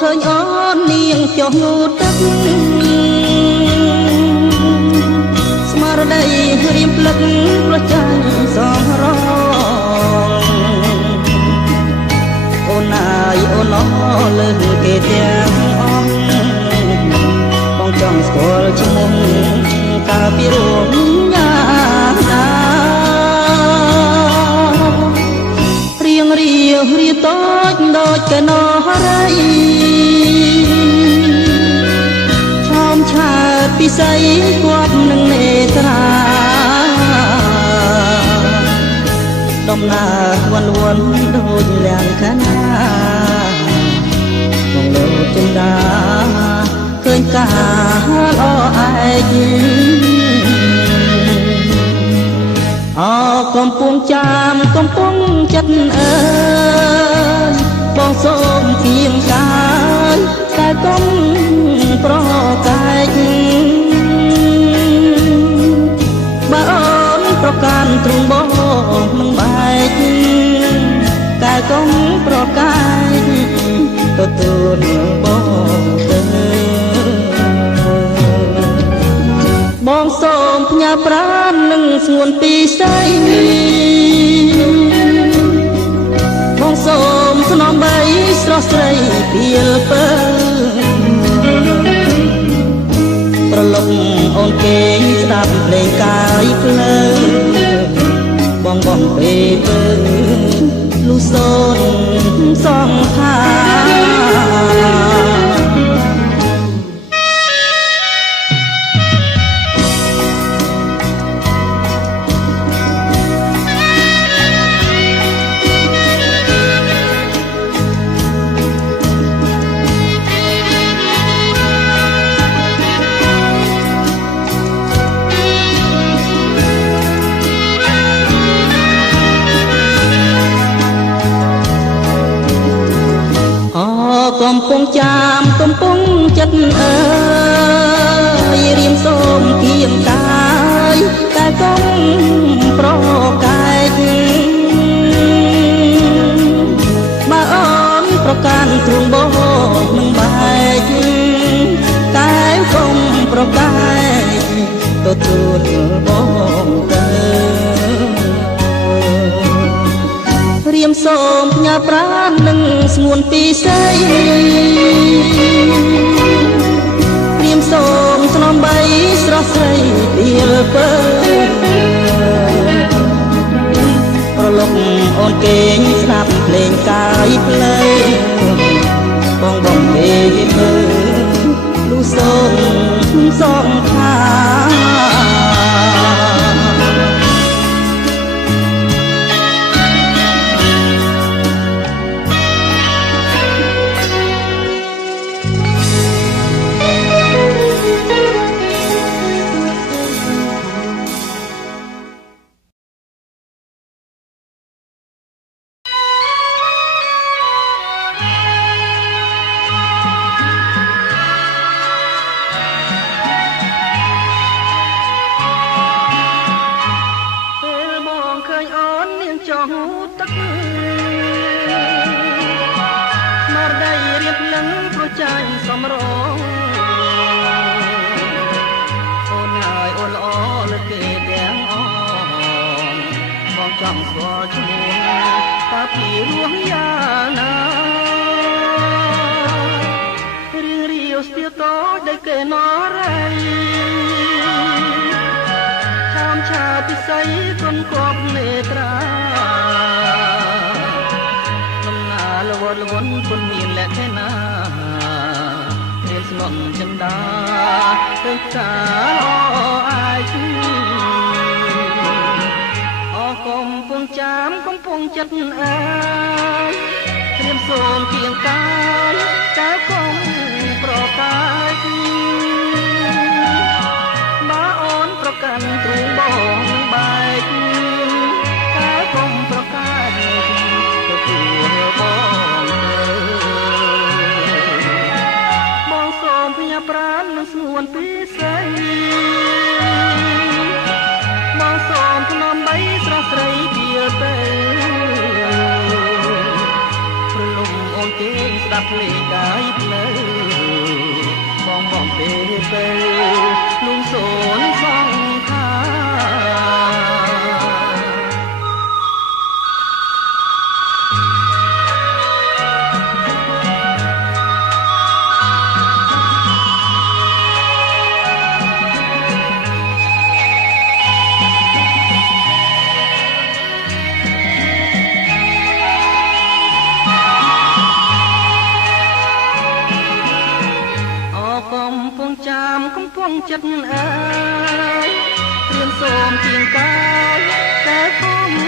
ឃើញអូននាងចុះងូតទឹកស្មារតីរៀមភ្លឹកប្រចាញ់សំរងអូនអាយអូនអលើគេទាំងអស់បងចង់ស្គាល់ឈ្មោះកាលពីរួមយ៉ាណារៀងរៀតូចដូចកណោរៃឆោមឆើតពិស័យគាត់នឹងនេត្រាដំណើរវល់ដូចលៀងខាណាបងលោចិន្តាឃើញការល្អឯកអោកំពុងចាំកំពុងចិត្តអើយបងសូមគៀងកាយតែកុំប្រកែកបើអូនប្រកាន់ទ្រង់បងនឹងបែកតែកុំប្រកែកទទួលបងទៅបងសូមផ្ញើប្រាណនឹងស្ងួនពីស្ដីបងសូមស្នំបីស្រស់ស្រីពីលពើប្រឡប់អូនគេងស្ដាប់ភ្លេងកាយភ្លើបងពេលទៅលុះសូនសងខាកំពុងចាំកំពុងចិត្តអើយរៀមសូមគៀងកាយតែកុំប្រកែកបើអូនប្រកាន់ទ្រង់បងនឹងបែកតែកុំប្រកែកទទួលបងទៅរៀមសូមផ្ញើប្រាណនឹងស្ងួនពីស្ដីរៀមសូមស្នំបីស្រស់ស្រីពីលពើប្រឡប់អូនគេងស្ដាប់ភ្លេងកាយភ្លើបងពេលទៅលុះសូមសងខា ងគេងស្ដាប់ភ្លេងកាយភ្លើបងពេលលងសូនសងខាកំពុងចិត្តអើយព្រៀនសូមជាងកាយតែគុំ